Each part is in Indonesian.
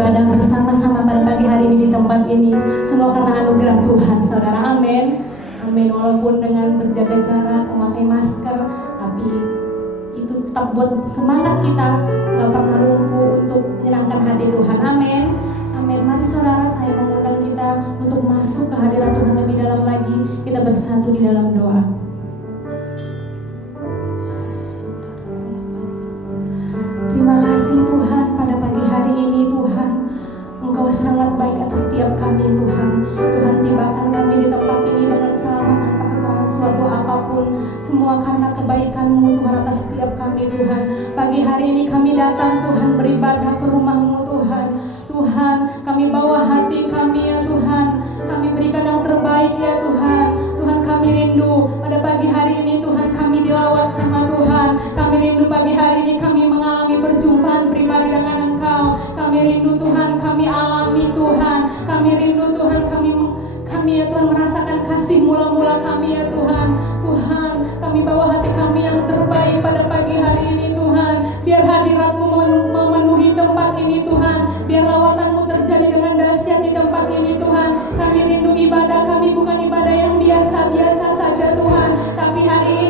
beribadah bersama-sama pada pagi hari ini di tempat ini. Semua karena anugerah Tuhan, saudara. Amin. Amin. Walaupun dengan berjaga jarak, memakai masker, tapi itu tetap buat semangat kita, gak pernah lumpuh untuk menyenangkan hati Tuhan. Amin. Amin. Mari saudara, saya mengundang kita untuk masuk ke hadirat Tuhan lebih dalam lagi. Kita bersatu di dalam doa. Terima kasih Tuhan pada pagi hari ini Tuhan. Engkau sangat baik atas setiap kami Tuhan. Tuhan, tibakan kami di tempat ini dengan selamat tanpa kekurangan suatu apapun. Semua karena kebaikan-Mu Tuhan atas setiap kami Tuhan. Pagi hari ini kami datang Tuhan beribadah ke rumah-Mu Tuhan. Tuhan, kami bawa hati kami ya Tuhan. Kami berikan yang terbaik ya Tuhan. Tuhan, kami rindu pada pagi hari ini Tuhan kami dilawat sama Tuhan. Kami rindu pagi hari ini kami mengalami perjumpaan pribadi dengan Engkau. Kami rindu Tuhan, kami alami Tuhan. Kami rindu Tuhan, kami ya Tuhan merasakan kasih mula-mula kami ya Tuhan. Tuhan, kami bawa hati kami yang terbaik pada pagi hari ini Tuhan. Biar hadirat-Mu memenuhi tempat ini Tuhan. Biar lawatan-Mu terjadi dengan dahsyat di tempat ini Tuhan. Kami rindu ibadah kami bukan ibadah yang biasa-biasa saja Tuhan. Tapi hari ini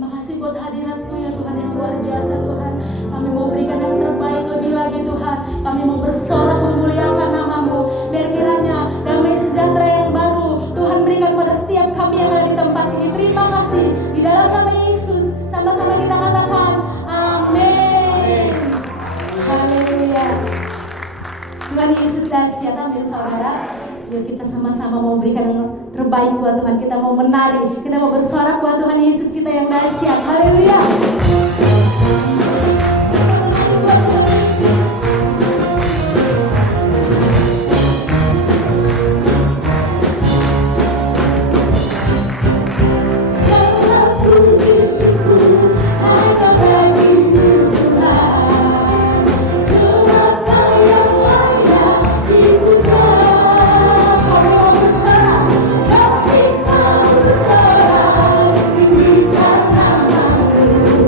Terima kasih buat hadirat-Mu ya Tuhan yang luar biasa Tuhan. Kami mau berikan yang terbaik lebih lagi Tuhan. Kami mau bersorak memuliakan nama-Mu. Biar kiranya damai sejahtera yang baru Tuhan berikan pada setiap kami yang ada di tempat ini. Terima kasih. Di dalam nama Yesus sama-sama kita katakan amin. Haleluya. Tuhan Yesus dahsyat, amin saudara. Yuk kita sama-sama mau berikan yang terbaik buat Tuhan. Kita mau menari, kita mau bersorak buat Tuhan Yesus kita yang dahsyat. Haleluya. Tinggikan namamu.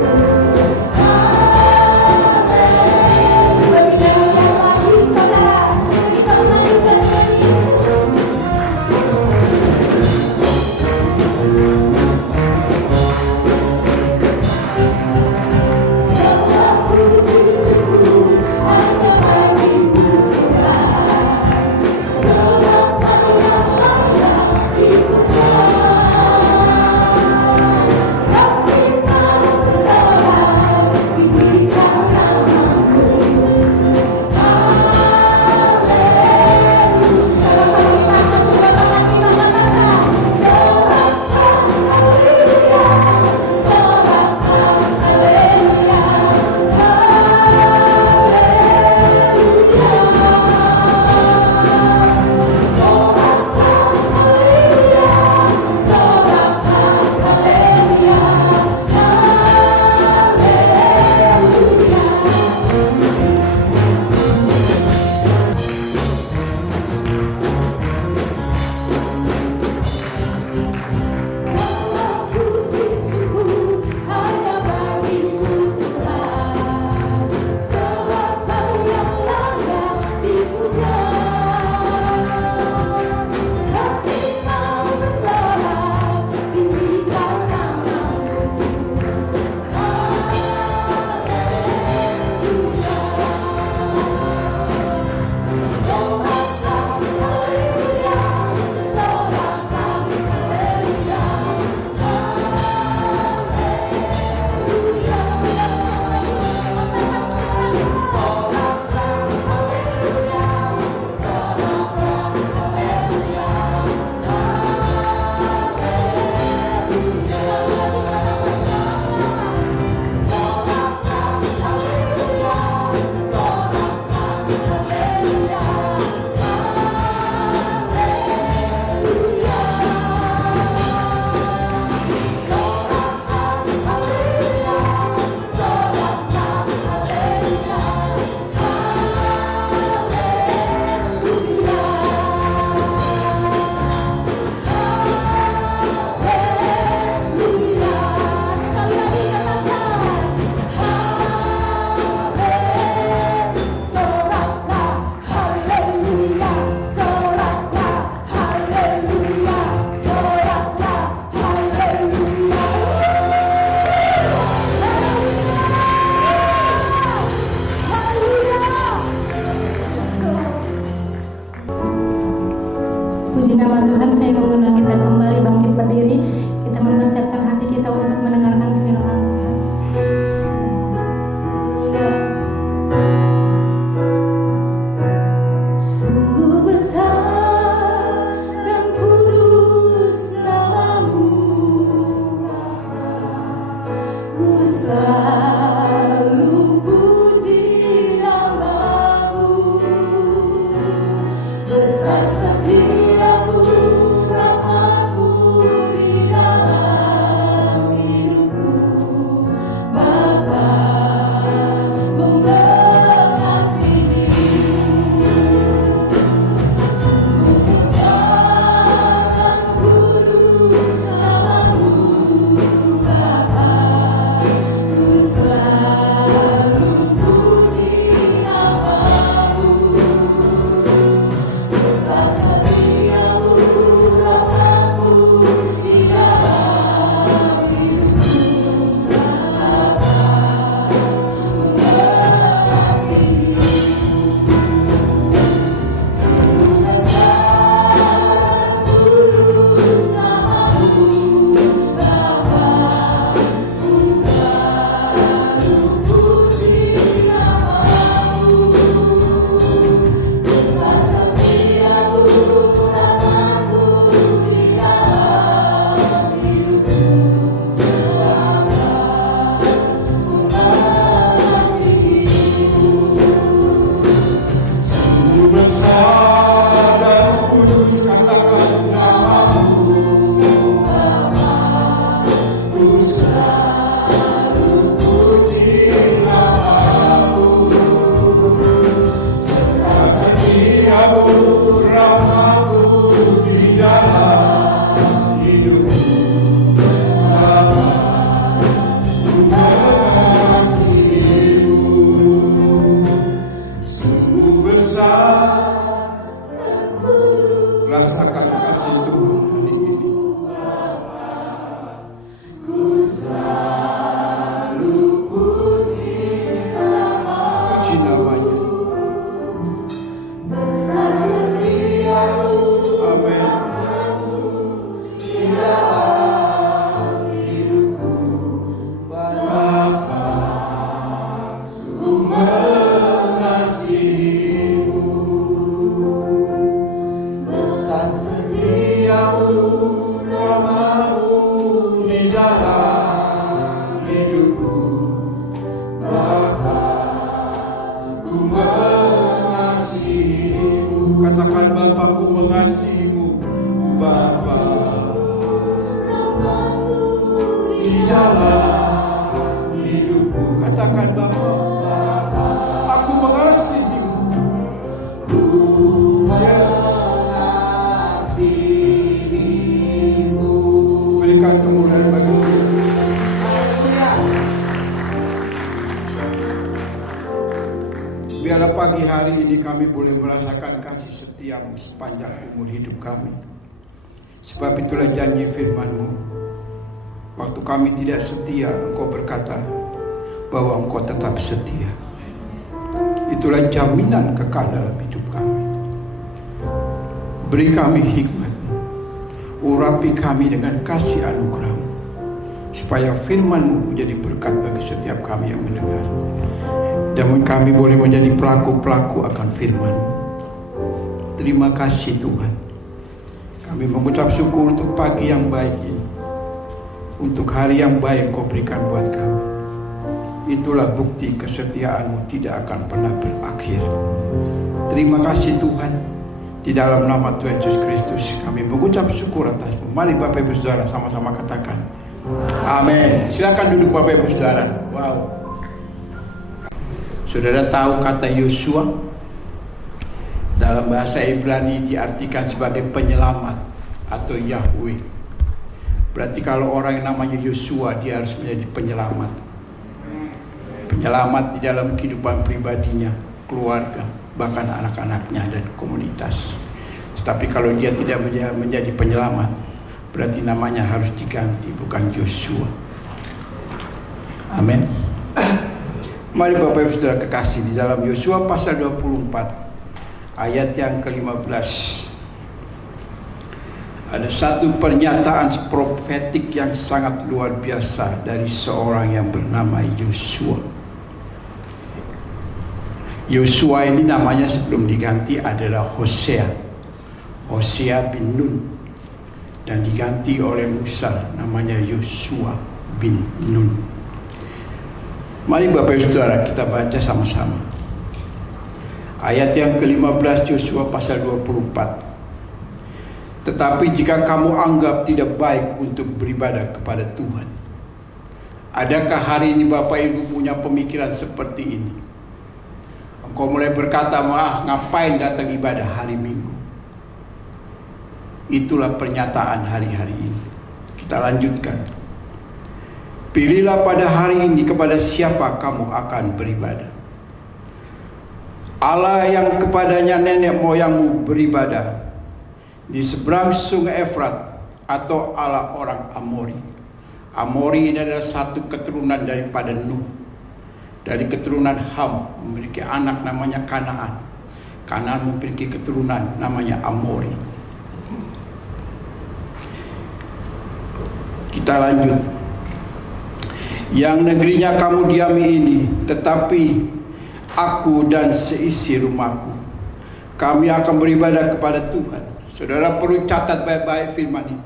dalam hidupku. Katakan, Bapa, aku mengasihimu. Yes. Berikan kemuliaan bagi Tuhan. Biarlah pagi hari ini kami boleh merasakan kasih setiamu sepanjang umur hidup kami. Sebab itulah janji firman-Mu. Waktu kami tidak setia, Engkau berkata bahwa Engkau tetap setia. Itulah jaminan kekal dalam hidup kami. Beri kami hikmat-Mu. Urapi kami dengan kasih anugerah-Mu. Supaya firman-Mu menjadi berkat bagi setiap kami yang mendengar. Dan kami boleh menjadi pelaku-pelaku akan firman-Mu. Terima kasih Tuhan. Kami mengucap syukur untuk pagi yang baik ini. Untuk hari yang baik Kau berikan buat kami. Itulah bukti kesetiaan-Mu tidak akan pernah berakhir. Terima kasih Tuhan. Di dalam nama Tuhan Yesus Kristus kami mengucap syukur atas-Mu. Mari Bapak Ibu Saudara sama-sama katakan amin. Silakan duduk Bapak Ibu Saudara. Wow. Saudara tahu kata Yosua dalam bahasa Ibrani diartikan sebagai penyelamat atau Yahweh. Berarti kalau orang yang namanya Yosua dia harus menjadi penyelamat. Penyelamat di dalam kehidupan pribadinya, keluarga, bahkan anak-anaknya dan komunitas. Tetapi kalau dia tidak menjadi penyelamat, berarti namanya harus diganti, bukan Yosua. Amin. Mari Bapak Ibu Saudara kekasih, di dalam Yosua pasal 24 ayat yang ke-15 ada satu pernyataan profetik yang sangat luar biasa dari seorang yang bernama Yosua. Yosua ini namanya sebelum diganti adalah Hosea bin Nun, dan diganti oleh Musa namanya Yosua bin Nun. Mari Bapak Ibu Saudara kita baca sama-sama. Ayat yang ke-15 Yosua pasal 24. Tetapi jika kamu anggap tidak baik untuk beribadah kepada Tuhan. Adakah hari ini Bapak Ibu punya pemikiran seperti ini? Engkau mulai berkata, ngapain datang ibadah hari Minggu? Itulah pernyataan hari-hari ini. Kita lanjutkan. Pilihlah pada hari ini kepada siapa kamu akan beribadah. Allah yang kepadanya nenek moyangmu beribadah di seberang sungai Efrat, atau Allah orang Amori. Amori ini adalah satu keturunan daripada Nuh. Dari keturunan Ham memiliki anak namanya Kanaan. Kanaan memiliki keturunan namanya Amori. Kita lanjut. Yang negerinya kamu diami ini, tetapi aku dan seisi rumahku, kami akan beribadah kepada Tuhan. Saudara perlu catat baik-baik firman ini.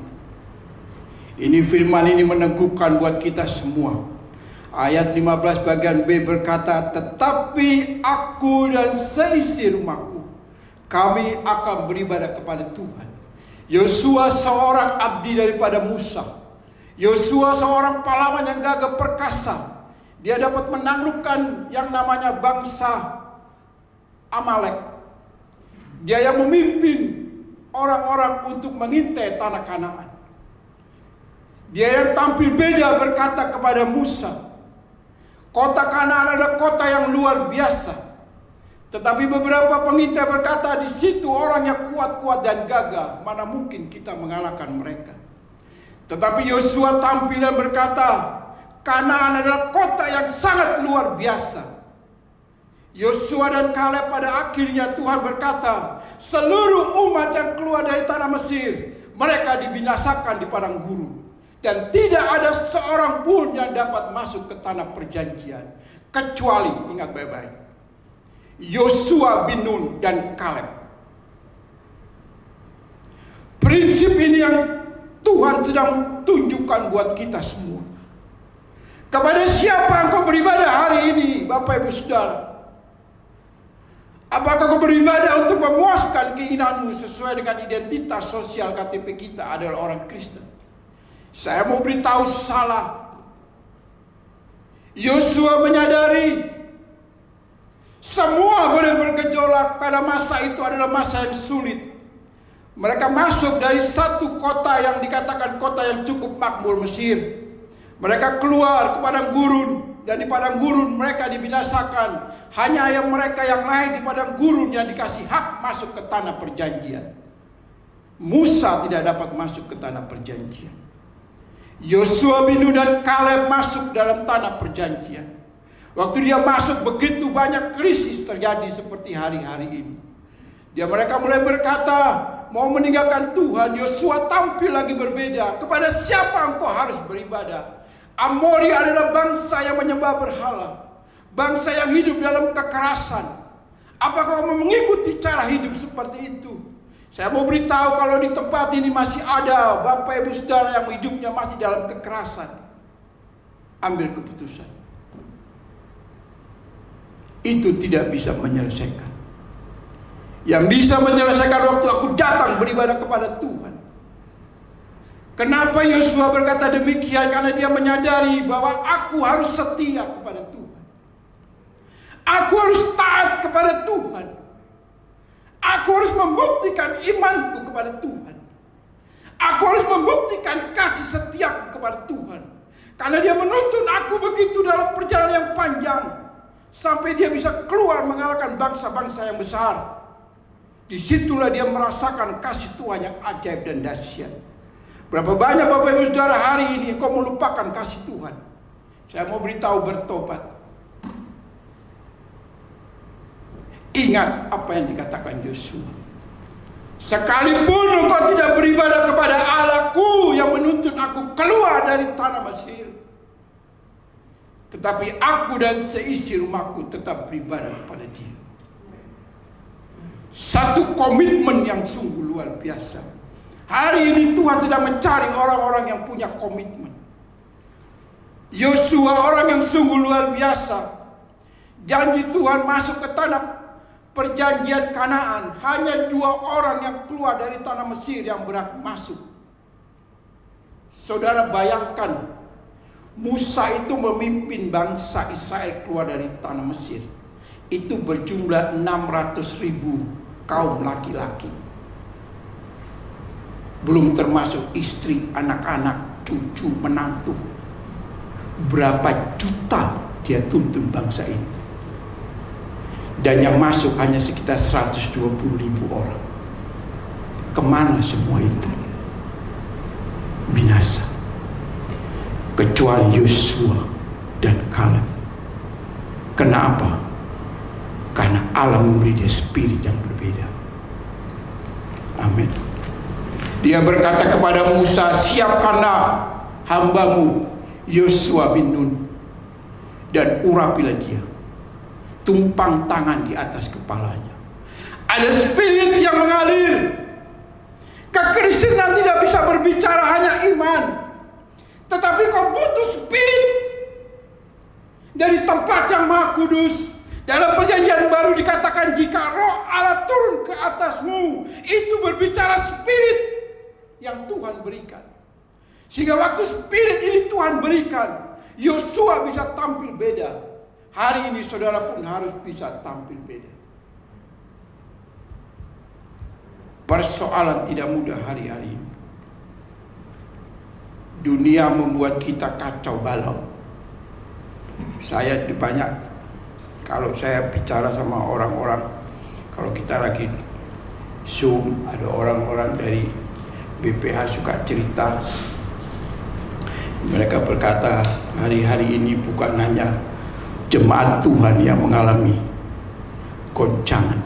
Ini firman ini meneguhkan buat kita semua. Ayat 15 bagian B berkata, tetapi aku dan seisi rumahku, kami akan beribadah kepada Tuhan. Yosua seorang abdi daripada Musa. Yosua seorang pahlawan yang gagah perkasa. Dia dapat menaklukkan yang namanya bangsa Amalek. Dia yang memimpin orang-orang untuk mengintai tanah Kanaan. Dia yang tampil beda berkata kepada Musa, kota Kanaan adalah kota yang luar biasa. Tetapi beberapa pengintai berkata, di situ orang yang kuat-kuat dan gagah, mana mungkin kita mengalahkan mereka. Tetapi Yosua tampil dan berkata, Kanaan adalah kota yang sangat luar biasa. Yosua dan Kaleb pada akhirnya Tuhan berkata, seluruh umat yang keluar dari tanah Mesir, mereka dibinasakan di padang gurun. Dan tidak ada seorang pun yang dapat masuk ke tanah perjanjian. Kecuali, ingat baik-baik, Yosua bin Nun dan Kaleb. Prinsip ini yang Tuhan sedang tunjukkan buat kita semua. Kepada siapa engkau beribadah hari ini, Bapak Ibu Saudara? Apakah kau beribadah untuk memuaskan keinginanmu sesuai dengan identitas sosial KTP kita adalah orang Kristen? Saya mau beritahu salah. Yosua menyadari semua boleh bergejolak karena masa itu adalah masa yang sulit. Mereka masuk dari satu kota yang dikatakan kota yang cukup makmur, Mesir. Mereka keluar ke padang gurun, dan di padang gurun mereka dibinasakan. Hanya mereka yang naik di padang gurun yang dikasih hak masuk ke tanah perjanjian. Musa tidak dapat masuk ke tanah perjanjian. Yosua bin Nun dan Kaleb masuk dalam tanah perjanjian. Waktu dia masuk, begitu banyak krisis terjadi seperti hari-hari ini. Mereka mulai berkata, mau meninggalkan Tuhan. Yosua tampil lagi berbeda. Kepada siapa engkau harus beribadah? Amori adalah bangsa yang menyembah berhala, bangsa yang hidup dalam kekerasan. Apakah kamu mengikuti cara hidup seperti itu? Saya mau beritahu, kalau di tempat ini masih ada Bapak Ibu Saudara yang hidupnya masih dalam kekerasan, ambil keputusan. Itu tidak bisa menyelesaikan. Yang bisa menyelesaikan waktu aku datang beribadah kepada Tuhan. Kenapa Yosua berkata demikian? Karena dia menyadari bahwa aku harus setia kepada Tuhan. Aku harus taat kepada Tuhan. Aku harus membuktikan imanku kepada Tuhan. Aku harus membuktikan kasih setiaku kepada Tuhan. Karena dia menuntun aku begitu dalam perjalanan yang panjang, sampai dia bisa keluar mengalahkan bangsa-bangsa yang besar. Disitulah dia merasakan kasih Tuhan yang ajaib dan dahsyat. Berapa banyak Bapak Ibu Saudara hari ini engkau melupakan kasih Tuhan? Saya mau beritahu, bertobat. Ingat apa yang dikatakan Yosua. Sekalipun engkau tidak beribadah kepada Allahku yang menuntun aku keluar dari tanah Mesir, tetapi aku dan seisi rumahku tetap beribadah kepada Dia. Satu komitmen yang sungguh luar biasa. Hari ini Tuhan sedang mencari orang-orang yang punya komitmen. Yosua orang yang sungguh luar biasa. Janji Tuhan masuk ke tanah perjanjian Kanaan. Hanya 2 orang yang keluar dari tanah Mesir yang berhak masuk. Saudara bayangkan, Musa itu memimpin bangsa Israel keluar dari tanah Mesir. Itu berjumlah 600.000 kaum laki-laki. Belum termasuk istri, anak-anak, cucu, menantu. Berapa juta dia tuntun bangsa ini. Dan yang masuk hanya sekitar 120.000 orang. Kemana semua itu? Binasa. Kecuali Yosua dan Kaleb. Kenapa? Karena Allah memberi dia spirit yang berbeda. Amin. Dia berkata kepada Musa, siapkanlah hambamu Yosua bin Nun, dan urapilah dia, tumpang tangan di atas kepalanya. Ada spirit yang mengalir. Kekristenan tidak bisa berbicara hanya iman, tetapi kau butuh spirit dari tempat yang Maha Kudus. Dalam perjanjian baru dikatakan, jika Roh Allah turun ke atasmu, itu berbicara spirit yang Tuhan berikan. Sehingga waktu spirit ini Tuhan berikan, Yosua bisa tampil beda. Hari ini saudara pun harus bisa tampil beda. Persoalan tidak mudah hari-hari ini. Dunia membuat kita kacau balau. Saya banyak, kalau saya bicara sama orang-orang, kalau kita lagi Zoom, ada orang-orang dari BPH suka cerita. Mereka berkata, hari-hari ini bukan hanya jemaat Tuhan yang mengalami goncangan.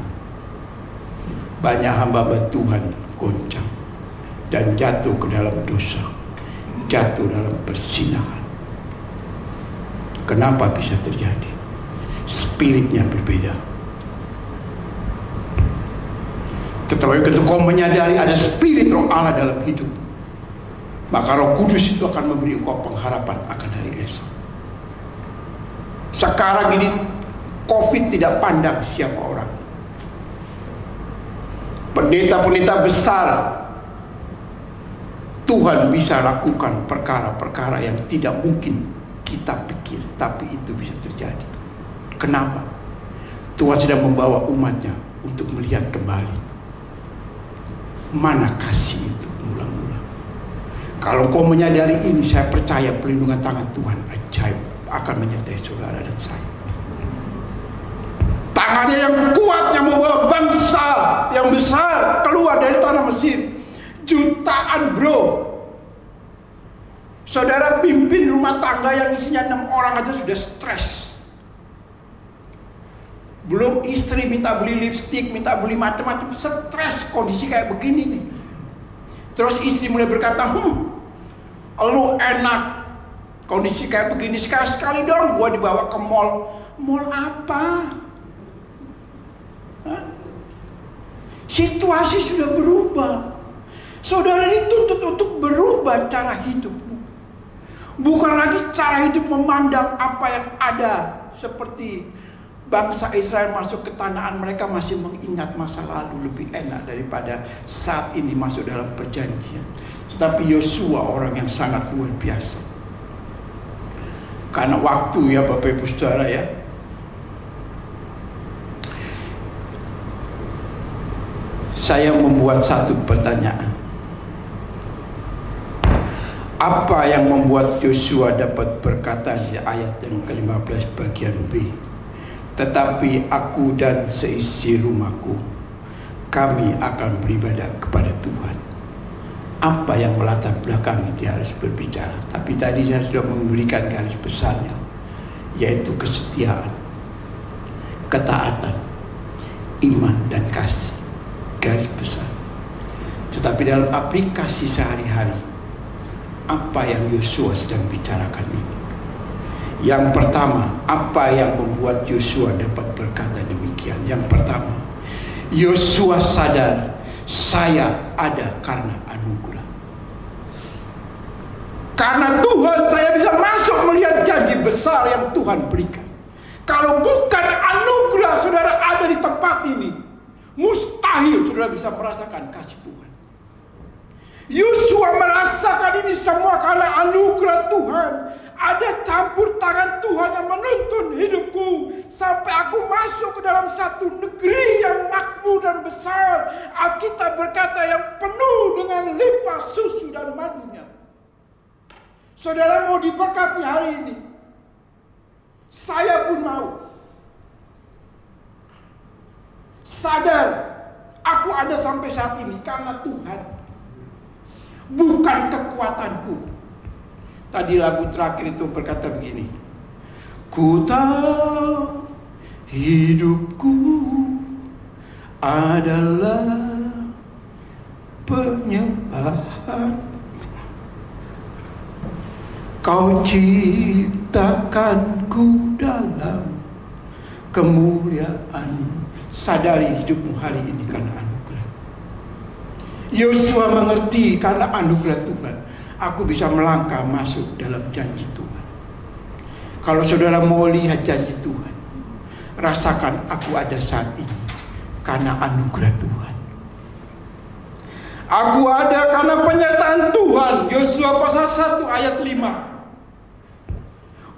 Banyak hamba-hamba Tuhan goncang dan jatuh ke dalam dosa, jatuh dalam persinahan. Kenapa bisa terjadi? Spiritnya berbeda. Tetapi ketika kau menyadari ada spirit Roh Allah dalam hidup, maka Roh Kudus itu akan memberi engkau pengharapan akan hari esok. Sekarang ini COVID tidak pandang siapa orang. Pendeta-pendeta besar, Tuhan bisa lakukan perkara-perkara yang tidak mungkin kita pikir, tapi itu bisa terjadi. Kenapa? Tuhan sedang membawa umatnya untuk melihat kembali mana kasih itu mula-mula. Kalau kau menyadari ini, saya percaya perlindungan tangan Tuhan ajaib akan menyertai saudara dan saya. Tangannya yang kuat yang membawa bangsa yang besar keluar dari tanah Mesir. Jutaan bro. Saudara pimpin rumah tangga yang isinya 6 orang aja sudah stres. Belum istri minta beli lipstik, minta beli macam-macam, stres kondisi kayak begini nih. Terus istri mulai berkata, lu enak kondisi kayak begini, sekali dong gua dibawa ke mall. Mall apa? Hah? Situasi sudah berubah. Saudara dituntut untuk berubah cara hidupmu. Bukan lagi cara hidup memandang apa yang ada. Seperti bangsa Israel masuk ke tanah, mereka masih mengingat masa lalu lebih enak daripada saat ini masuk dalam perjanjian. Tetapi Yosua orang yang sangat luar biasa. Karena waktu ya Bapak Ibu Saudara ya. Saya membuat satu pertanyaan. Apa yang membuat Yosua dapat berkata di ayat yang ke-15 bagian B, tetapi aku dan seisi rumahku, kami akan beribadah kepada Tuhan. Apa yang melatar belakangi dia harus berbicara? Tapi tadi saya sudah memberikan garis besarnya, yaitu kesetiaan, ketaatan, iman dan kasih. Garis besar. Tetapi dalam aplikasi sehari-hari, apa yang Yosua sedang bicarakan ini? Yang pertama, apa yang membuat Yosua dapat berkata demikian? Yang pertama, Yosua sadar saya ada karena anugerah. Karena Tuhan saya bisa masuk melihat janji besar yang Tuhan berikan. Kalau bukan anugerah saudara ada di tempat ini, mustahil saudara bisa merasakan kasih Tuhan. Yosua merasakan ini semua karena anugerah Tuhan. Ada campur tangan Tuhan yang menuntun hidupku sampai aku masuk ke dalam satu negeri yang makmur dan besar. Alkitab berkata yang penuh dengan limpah susu dan madunya. Saudara mau diberkati hari ini? Saya pun mau. Sadar, aku ada sampai saat ini karena Tuhan, bukan kekuatanku. Tadi lagu terakhir itu berkata begini, ku tahu hidupku adalah penyembahan. Kau ciptakanku dalam kemuliaan. Sadari hidupmu hari ini karena anugerah. Yosua mengerti karena anugerah Tuhan, aku bisa melangkah masuk dalam janji Tuhan. Kalau saudara mau lihat janji Tuhan, rasakan aku ada saat ini karena anugerah Tuhan. Aku ada karena penyertaan Tuhan. Yosua pasal 1 ayat 5.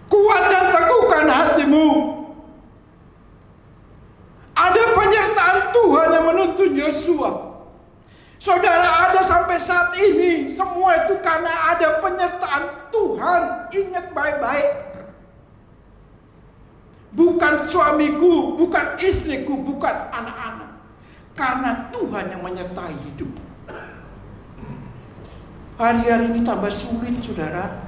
Kuat dan teguhkan hatimu. Ada penyertaan Tuhan yang menuntun Yosua. Saudara ada sampai saat ini, semua itu karena ada penyertaan Tuhan. Ingat baik-baik. Bukan suamiku, bukan istriku, bukan anak-anak. Karena Tuhan yang menyertai hidup. Hari-hari ini tambah sulit saudara.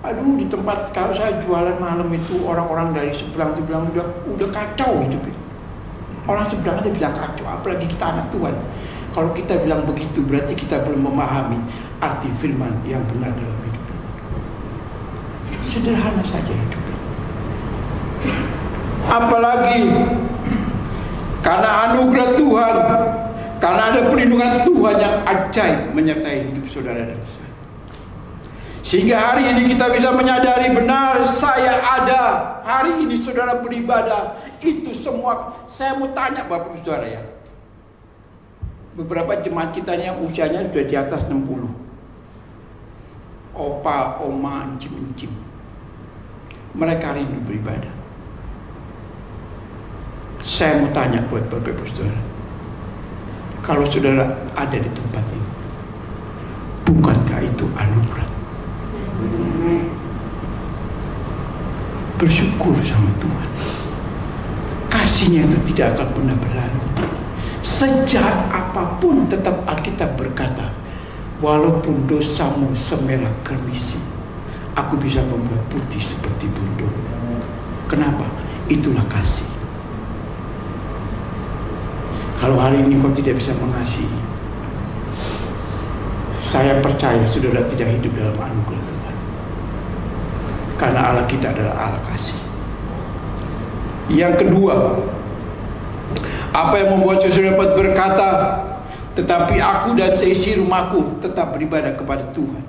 Aduh, di tempat kalau saya jualan malam itu orang-orang dari seberang itu bilang udah kacau hidup itu. Orang seberang ada bilang kacau, apalagi kita anak Tuhan. Kalau kita bilang begitu berarti kita belum memahami arti firman yang benar dalam hidup. Sederhana saja hidup. Apalagi karena anugerah Tuhan, karena ada perlindungan Tuhan yang ajaib menyertai hidup saudara dan saya. Sehingga hari ini kita bisa menyadari benar saya ada. Hari ini saudara beribadah. Itu semua. Saya mau tanya Bapak Saudara ya. Beberapa jemaat kita yang usianya sudah di atas 60. Opa, oma, encim-encim. Mereka rindu beribadah. Saya mau tanya buat Bapak Ibu Saudara, kalau saudara ada di tempat ini, bukankah itu anugerah? Bersyukur sama Tuhan. Kasihnya itu tidak akan pernah berlalu. Sejahat apapun tetap Alkitab berkata, walaupun dosamu semerah kermisi, aku bisa membuat putih seperti bundur. Kenapa? Itulah kasih. Kalau hari ini kau tidak bisa mengasihi, saya percaya saudara tidak hidup dalam anugerah Tuhan. Karena Allah kita adalah Allah kasih. Yang kedua, apa yang membuat saudara dapat berkata, tetapi aku dan seisi rumahku tetap beribadah kepada Tuhan.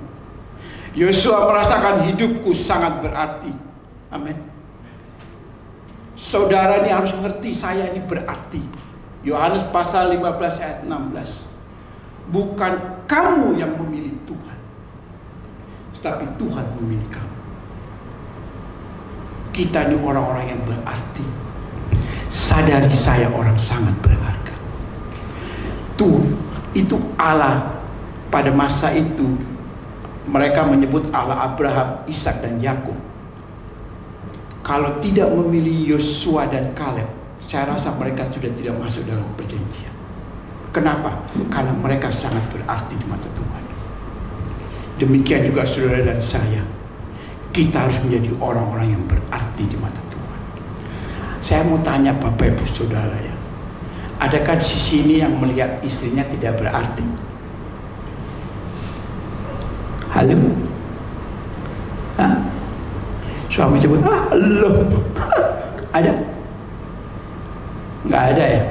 Yosua merasakan hidupku sangat berarti. Amin. Saudara ini harus mengerti, saya ini berarti. Yohanes pasal 15 ayat 16. Bukan kamu yang memilih Tuhan, tetapi Tuhan memilih kamu. Kita ini orang-orang yang berarti. Sadari saya orang sangat berharga. Itu Allah. Pada masa itu mereka menyebut Allah Abraham, Ishak dan Yakub. Kalau tidak memilih Yosua dan Kaleb, saya rasa mereka sudah tidak masuk dalam perjanjian. Kenapa? Karena mereka sangat berarti di mata Tuhan. Demikian juga saudara dan saya. Kita harus menjadi orang-orang yang berarti di mata Tuhan. Saya mau tanya Bapak Ibu Saudara ya, adakah di sisi ini yang melihat istrinya tidak berarti? Halo? Hah? Suami sebut, lo ada? Nggak ada ya?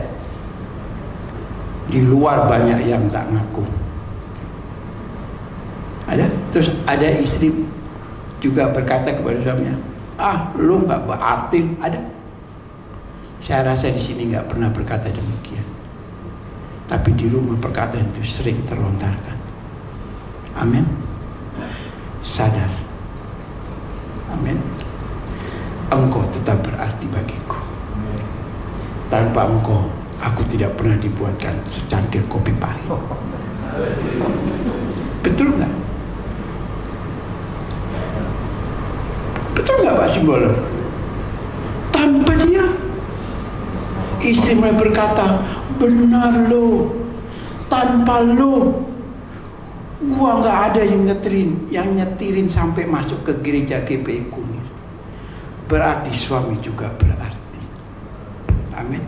Di luar banyak yang nggak ngaku. Ada? Terus ada istri juga berkata kepada suaminya, lu nggak berarti. Ada? Saya rasa di sini nggak pernah berkata demikian. Tapi di rumah perkataan itu sering terlontarkan. Amin. Sadar. Amin. Engkau tetap berarti bagiku. Tanpa engkau, aku tidak pernah dibuatkan secangkir kopi pahit. Betul nggak? Betul nggak Pak Simbol? Tanpa dia, istri mulai berkata, benar lo, tanpa lo, gua nggak ada yang nyetirin sampai masuk ke gereja GPI Kunir. Berarti suami juga berarti. Amin.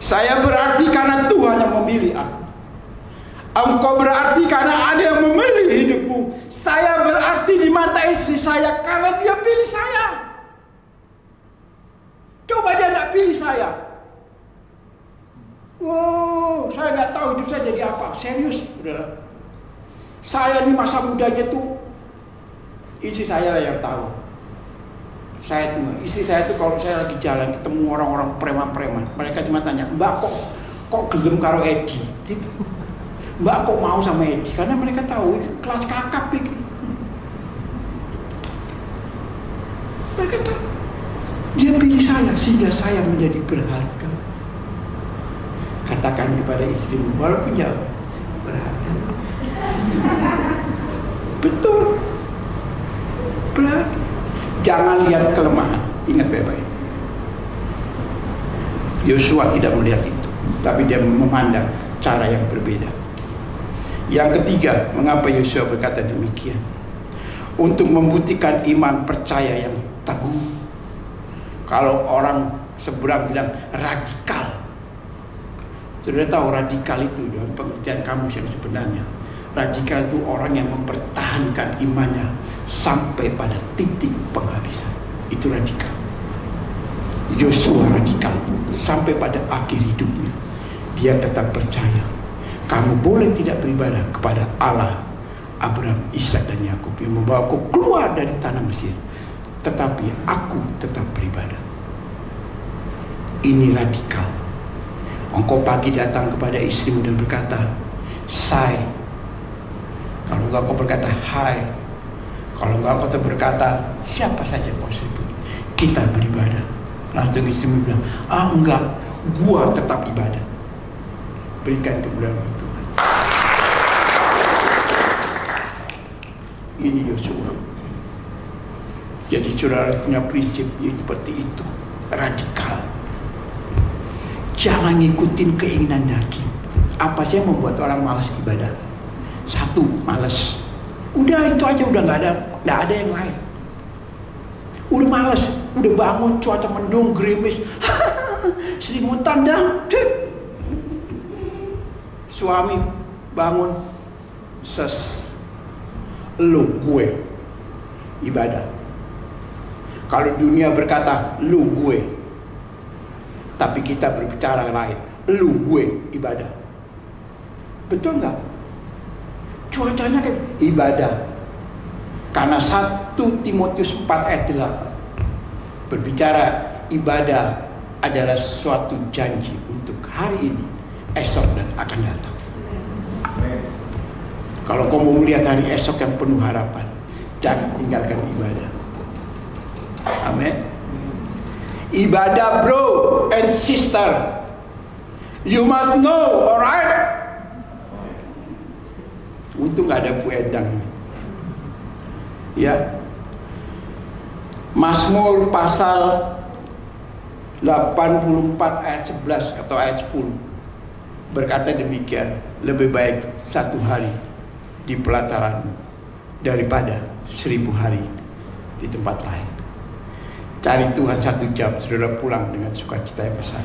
Saya berarti karena Tuhan yang memilih aku. Engkau berarti karena ada yang memilih hidupmu. Saya berarti di mata istri saya karena dia pilih saya. Coba dia nggak pilih saya. Wow, saya nggak tahu hidup saya jadi apa. Serius, saudara. Saya di masa mudanya tuh, istri saya yang tahu. Istri saya tuh kalau saya lagi jalan ketemu orang-orang preman-preman, mereka cuma tanya, Mbak kok gelem karo Edi? Gitu. Mbak kok mau sama Edi? Karena mereka tahu kelas kakap ini. Mereka tahu dia pilih saya sehingga saya menjadi berharga. Katakan kepada istrimu, walaupun jauh, berharga. Betul, berharga. Jangan lihat kelemahan. Ingat baik-baik. Yosua tidak melihat itu, tapi dia memandang cara yang berbeda. Yang ketiga, mengapa Yosua berkata demikian? Untuk membuktikan iman percaya yang teguh. Kalau orang seberang bilang radikal, sudah tahu radikal itu dalam pengertian kamus yang sebenarnya. Radikal itu orang yang mempertahankan imannya sampai pada titik penghabisan. Itu radikal. Yosua radikal sampai pada akhir hidupnya. Dia tetap percaya. Kamu boleh tidak beribadah kepada Allah Abraham, Ishak dan Yakub yang membawaku keluar dari tanah Mesir, tetapi aku tetap beribadah. Ini radikal. Engkau pagi datang kepada istrimu dan berkata, say. Kalau engkau berkata, hai, Kalau engkau berkata, siapa saja kau sebut, kita beribadah. Langsung istrimu bilang, enggak, gua tetap ibadah. Berikan kemuliaan Tuhan. Ini Yosua. Jadi saudara punya prinsip seperti itu, radikal. Jangan ngikutin keinginan daging. Apa sih yang membuat orang malas ibadah? Satu, malas. Udah itu aja, udah nggak ada yang lain. Udah malas, udah bangun cuaca mendung, gerimis, selimutan dah. Suami bangun, lu gue ibadah. Kalau dunia berkata lu gue, tapi kita berbicara lain, lu gue ibadah. Betul nggak? Cuacanya kayak ibadah. Karena 1 Timotius 4 ayat 8 berbicara ibadah adalah suatu janji untuk hari ini, esok dan akan datang. Kalau kau mau melihat hari esok yang penuh harapan, jangan tinggalkan ibadah. Amin. Ibadah bro and sister, you must know, alright? Untung gak ada Bu Edang. Ya, Mazmur pasal 84 ayat 11 atau ayat 10 berkata demikian, lebih baik 1 hari di pelataran daripada 1000 hari di tempat lain. Cari Tuhan 1 jam, saudara pulang dengan sukacita yang besar.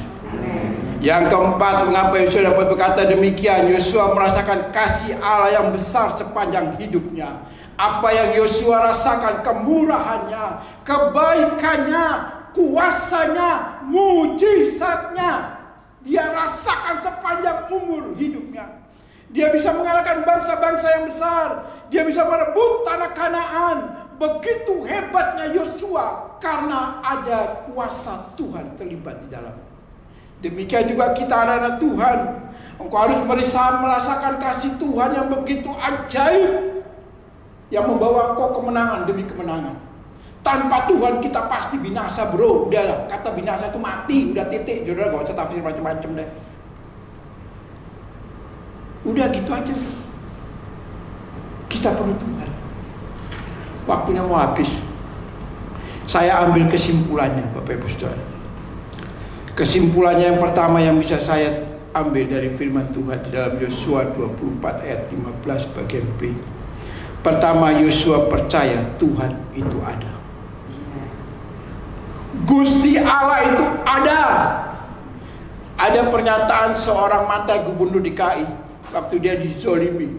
Yang keempat, mengapa Yosua dapat berkata demikian? Yosua merasakan kasih Allah yang besar sepanjang hidupnya. Apa yang Yosua rasakan, kemurahannya, kebaikannya, kuasanya, mujizatnya, dia rasakan sepanjang umur hidupnya. Dia bisa mengalahkan bangsa-bangsa yang besar. Dia bisa merebut tanah Kanaan. Begitu hebatnya Yosua karena ada kuasa Tuhan terlibat di dalam. Demikian juga kita anak-anak Tuhan. Engkau harus merasakan kasih Tuhan yang begitu ajaib, yang membawa engkau kemenangan demi kemenangan. Tanpa Tuhan kita pasti binasa bro. Udah, kata binasa itu mati, udah titik. Saudara gak usah tafsir macam-macam deh. Udah gitu aja. Kita perlu Tuhan. Waktunya mau habis. Saya ambil kesimpulannya, Bapak Ibu Saudara. Kesimpulannya yang pertama yang bisa saya ambil dari firman Tuhan di dalam Yosua 24 ayat 15 bagian B. Pertama, Yosua percaya Tuhan itu ada. Gusti Allah itu ada. Ada pernyataan seorang mantan gubernur DKI waktu dia dizolimi.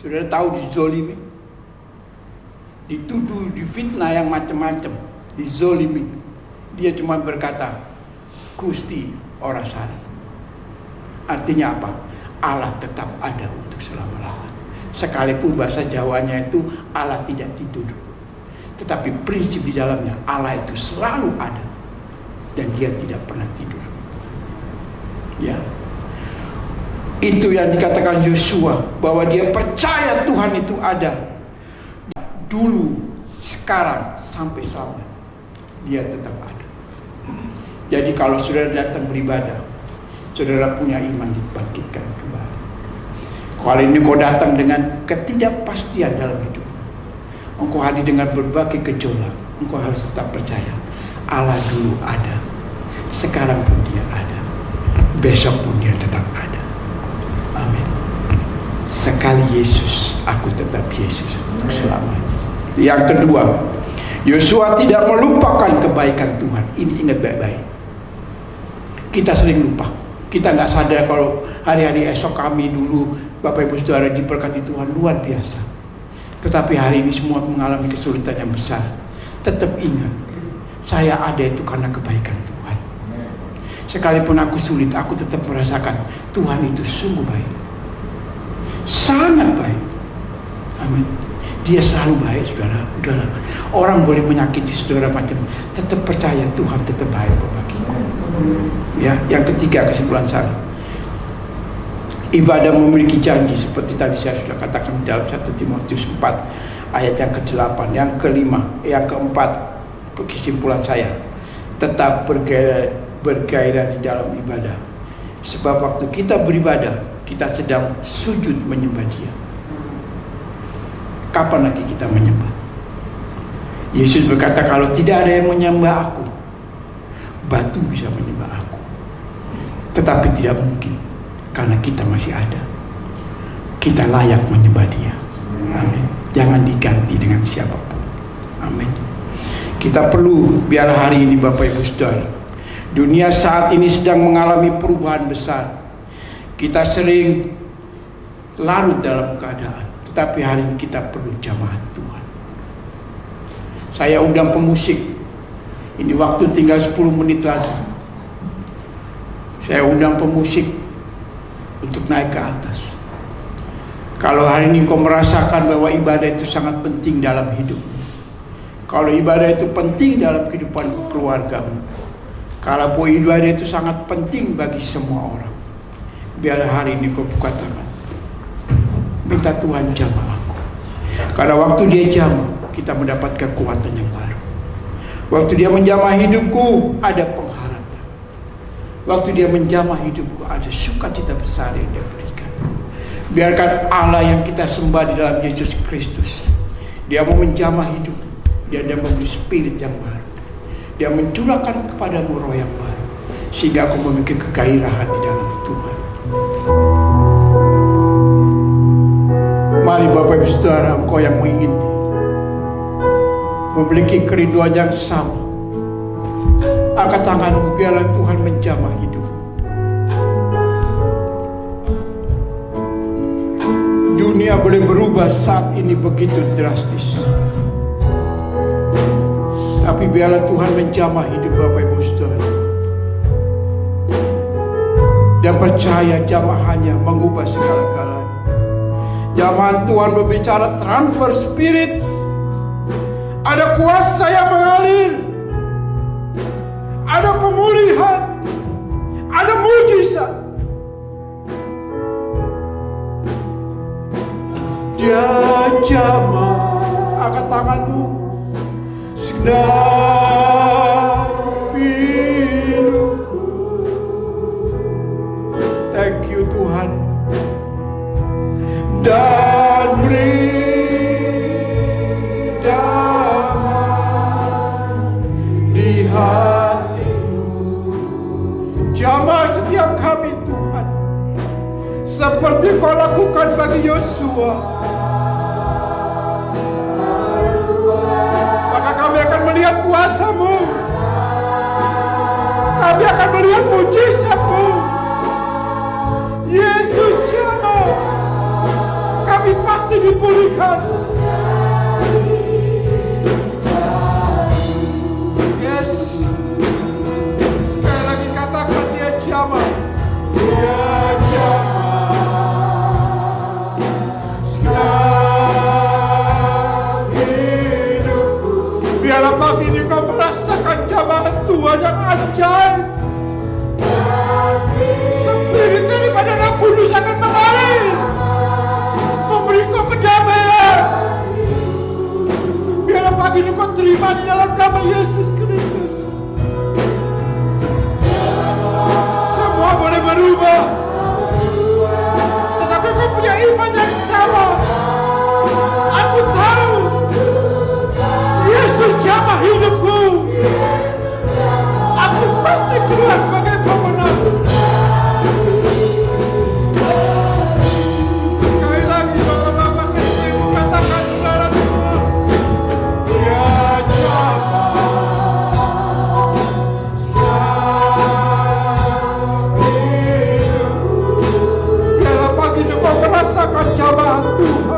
Saudara tahu dizolimi? Dituduh, difitnah yang macam-macam, dizolimi. Dia cuma berkata, Gusti ora sari. Artinya apa? Allah tetap ada untuk selama-lamanya. Sekalipun bahasa Jawanya itu Allah tidak tidur, tetapi prinsip di dalamnya Allah itu selalu ada dan dia tidak pernah tidur. Ya, itu yang dikatakan Yosua, bahwa dia percaya Tuhan itu ada dulu, sekarang, sampai selamanya. Dia tetap ada. Jadi kalau saudara datang beribadah, saudara punya iman dibangkitkan kembali. Kalau ini kau datang dengan ketidakpastian dalam hidup, engkau hadir dengan berbagai gejolak, engkau harus tetap percaya Allah dulu ada, sekarang pun dia ada, besok pun dia tetap ada. Amin. Sekali Yesus, aku tetap Yesus untuk selamanya. Yang kedua, Yosua tidak melupakan kebaikan Tuhan. Ini ingat baik-baik. Kita sering lupa. Kita nggak sadar kalau hari-hari esok kami dulu, Bapak Ibu Saudara, diberkati Tuhan luar biasa. Tetapi hari ini semua mengalami kesulitan yang besar. Tetap ingat, saya ada itu karena kebaikan Tuhan. Sekalipun aku sulit, aku tetap merasakan Tuhan itu sungguh baik, sangat baik. Amin. Dia selalu baik, saudara. Udahlah, orang boleh menyakiti saudara macam, tetap percaya Tuhan tetap baik bagiku. Ya, yang ketiga kesimpulan saya, ibadah memiliki janji seperti tadi saya sudah katakan dalam 1 Timotius 4 Ayat yang ke-8, yang ke-5, yang ke-4, kesimpulan saya, tetap bergairah di dalam ibadah. Sebab waktu kita beribadah, kita sedang sujud menyembah Dia. Kapan lagi kita menyembah? Yesus berkata, kalau tidak ada yang menyembah aku, batu bisa menyembah aku. Tetapi tidak mungkin, karena kita masih ada. Kita layak menyembah Dia. Amin. Jangan diganti dengan siapapun. Amin. Kita perlu, biar hari ini Bapak Ibu Saudara, dunia saat ini sedang mengalami perubahan besar. Kita sering larut dalam keadaan, tetapi hari ini kita perlu jamaah Tuhan. Saya undang pemusik. Ini waktu tinggal 10 menit lagi. Saya undang pemusik untuk naik ke atas. Kalau hari ini kau merasakan bahwa ibadah itu sangat penting dalam hidup, kalau ibadah itu penting dalam kehidupan keluargamu, kalau ibadah itu sangat penting bagi semua orang, biar hari ini kau buka tangan, minta Tuhan jamah aku. Karena waktu Dia jamah, kita mendapat kekuatan yang baru. Waktu Dia menjamah hidupku, ada pengharapan. Waktu Dia menjamah hidupku, ada sukacita besar yang Dia berikan. Biarkan Allah yang kita sembah di dalam Yesus Kristus, Dia mau menjamah hidup. Dia memberi spirit yang baru. Dia mencurahkan kepadamu roh yang baru, sehingga aku memiliki kegairahan di dalam Tuhan. Mari Bapak Ibu Saudara, engkau yang ingin memiliki kerinduan yang sama, angkat tanganmu, biarlah Tuhan menjamah hidup. Dunia boleh berubah saat ini begitu drastis, tapi biarlah Tuhan menjamah hidup Bapak Ibu Saudara. Dan percaya jamahannya mengubah segala-galanya. Jamahan Tuhan berbicara transfer spirit. Ada kuasa yang mengalir, ada pemulihan, ada mujizat. Dia jamah, angkat tanganmu. Segenap hidupku. Thank you Tuhan. Dan beri damai di hatimu. Jamah setiap kami Tuhan, seperti Kau lakukan bagi Yosua. Maka kami akan melihat kuasa-Mu, kami akan melihat mujizat-Mu. Yesus jamah, kami pasti dipulihkan. Yes, sekali lagi katakan, Dia jamah, Dia jamah. Biarlah pagi ini kau merasakan jamahan Tuhan yang ajaib. Spirit daripada Roh Kudus akan mengalir, memberi kau kedamaian. Biarlah pagi ini kau terima di dalam nama Yesus Kristus. Semua boleh berubah, tetapi kau punya iman yang sama. Aku tahu Yesus jamah hidupku. Aku pasti keluar sebagai pemenang. Sekali lagi Bapak-bapak kecil, katakan saudara semua, Dia jamah hidupku. Biarlah pagi ini kau merasakan jamahan Tuhan.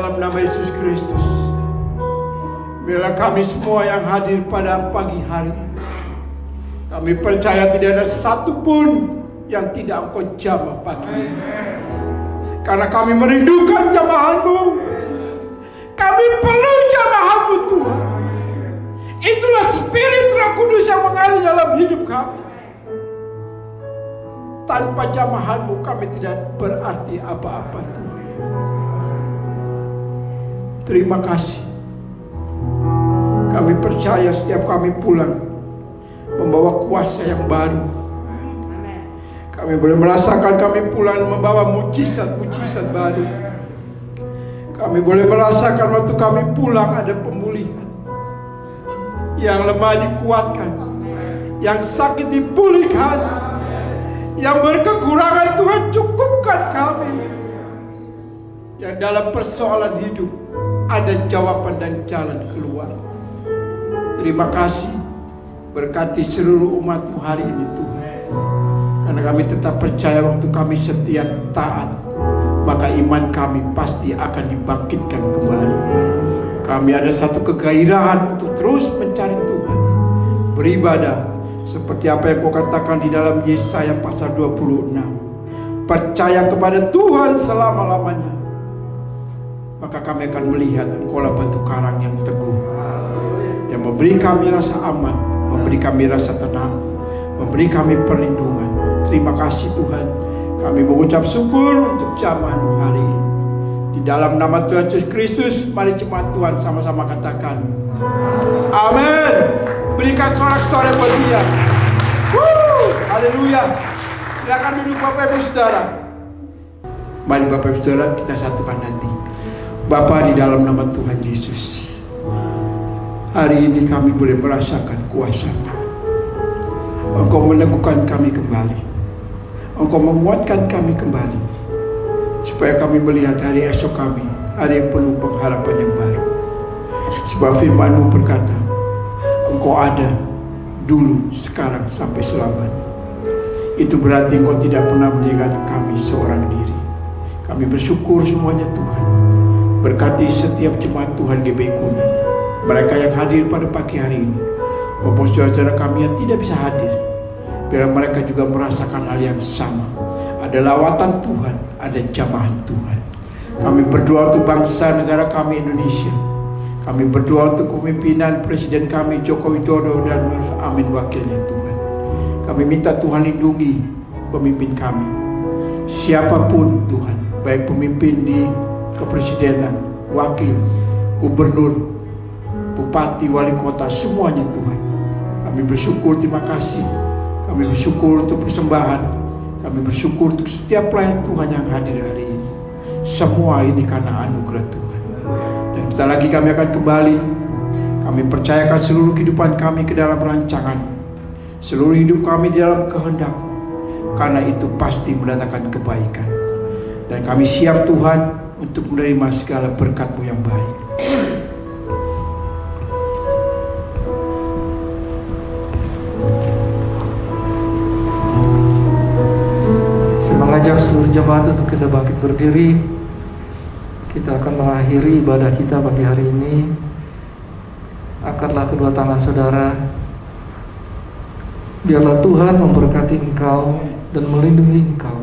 dalam nama Yesus Kristus, biarlah kami semua yang hadir pada pagi hari ini, kami percaya tidak ada satupun yang tidak Engkau jamah pagi ini. Karena kami merindukan jamahan-Mu, kami perlu jamahan-Mu Tuhan. Itulah Spirit Roh Kudus yang mengalir dalam hidup kami. Tanpa jamahan-Mu kami tidak berarti apa-apa Tuhan. Terima kasih. Kami percaya setiap kami pulang membawa kuasa yang baru. Kami boleh merasakan kami pulang membawa mujizat-mujizat baru. Kami boleh merasakan waktu kami pulang ada pemulihan. Yang lemah dikuatkan, yang sakit dipulihkan, yang berkekurangan Tuhan cukupkan kami. Yang dalam persoalan hidup ada jawaban dan jalan keluar. Terima kasih. Berkati seluruh umat-Mu hari ini Tuhan. Karena kami tetap percaya waktu kami setia taat, maka iman kami pasti akan dibangkitkan kembali. Kami ada satu kegairahan untuk terus mencari Tuhan, beribadah seperti apa yang Kau katakan di dalam Yesaya pasal 26. Percaya kepada Tuhan selama-lamanya, maka kami akan melihat Engkaulah batu karang yang teguh, yang memberi kami rasa aman, memberi kami rasa tenang, memberi kami perlindungan. Terima kasih Tuhan. Kami mengucap syukur untuk zaman hari ini. Di dalam nama Tuhan Yesus Kristus, mari jemaat Tuhan sama-sama katakan amin. Berikan sorak-sorai buat Dia. Haleluya. Silakan duduk Bapak Ibu Saudara. Mari Bapak Ibu Saudara kita satukan hati. Bapa, di dalam nama Tuhan Yesus, hari ini kami boleh merasakan kuasa-Mu. Engkau meneguhkan kami kembali. Engkau menguatkan kami kembali, supaya kami melihat hari esok kami, hari yang penuh pengharapan yang baru. Sebab firman-Mu berkata, Engkau ada dulu, sekarang, sampai selamanya. Itu berarti Engkau tidak pernah meninggalkan kami seorang diri. Kami bersyukur semuanya Tuhan. Berkati setiap jemaat Tuhan GBI Kuningan, mereka yang hadir pada pagi hari ini, maupun saudara-saudara kami yang tidak bisa hadir, biar mereka juga merasakan hal yang sama. Ada lawatan Tuhan, ada jamahan Tuhan. Kami berdoa untuk bangsa negara kami Indonesia. Kami berdoa untuk kepemimpinan Presiden kami Joko Widodo dan Amin wakilnya Tuhan. Kami minta Tuhan lindungi pemimpin kami, siapapun Tuhan, baik pemimpin di kepresidenan, wakil, gubernur, bupati, wali kota, semuanya Tuhan. Kami bersyukur, terima kasih. Kami bersyukur untuk persembahan. Kami bersyukur untuk setiap pelayan Tuhan yang hadir hari ini. Semua ini karena anugerah Tuhan. Dan bentar lagi kami akan kembali. Kami percayakan seluruh kehidupan kami ke dalam rancangan, seluruh hidup kami di dalam kehendak, karena itu pasti mendatangkan kebaikan. Dan kami siap Tuhan untuk menerima segala berkat-Mu yang baik. Mengajak seluruh jemaat untuk kita bangkit berdiri. Kita akan mengakhiri ibadah kita pagi hari ini. Angkatlah kedua tangan saudara. Biarlah Tuhan memberkati engkau dan melindungi engkau.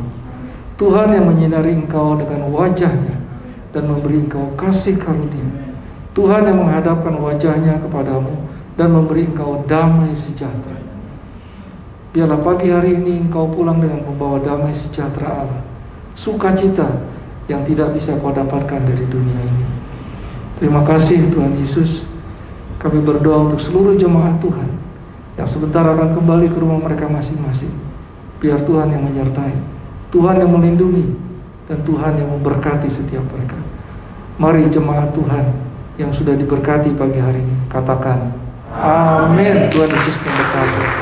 Tuhan yang menyinari engkau dengan wajah-Nya dan memberi engkau kasih karunia. Tuhan yang menghadapkan wajah-Nya kepadamu dan memberi engkau damai sejahtera. Biarlah pagi hari ini engkau pulang dengan membawa damai sejahtera Allah, sukacita yang tidak bisa kau dapatkan dari dunia ini. Terima kasih Tuhan Yesus. Kami berdoa untuk seluruh jemaat Tuhan yang sebentar akan kembali ke rumah mereka masing-masing. Biar Tuhan yang menyertai, Tuhan yang melindungi, dan Tuhan yang memberkati setiap mereka. Mari jemaat Tuhan yang sudah diberkati pagi hari ini katakan amin. Tuhan Yesus memberkati.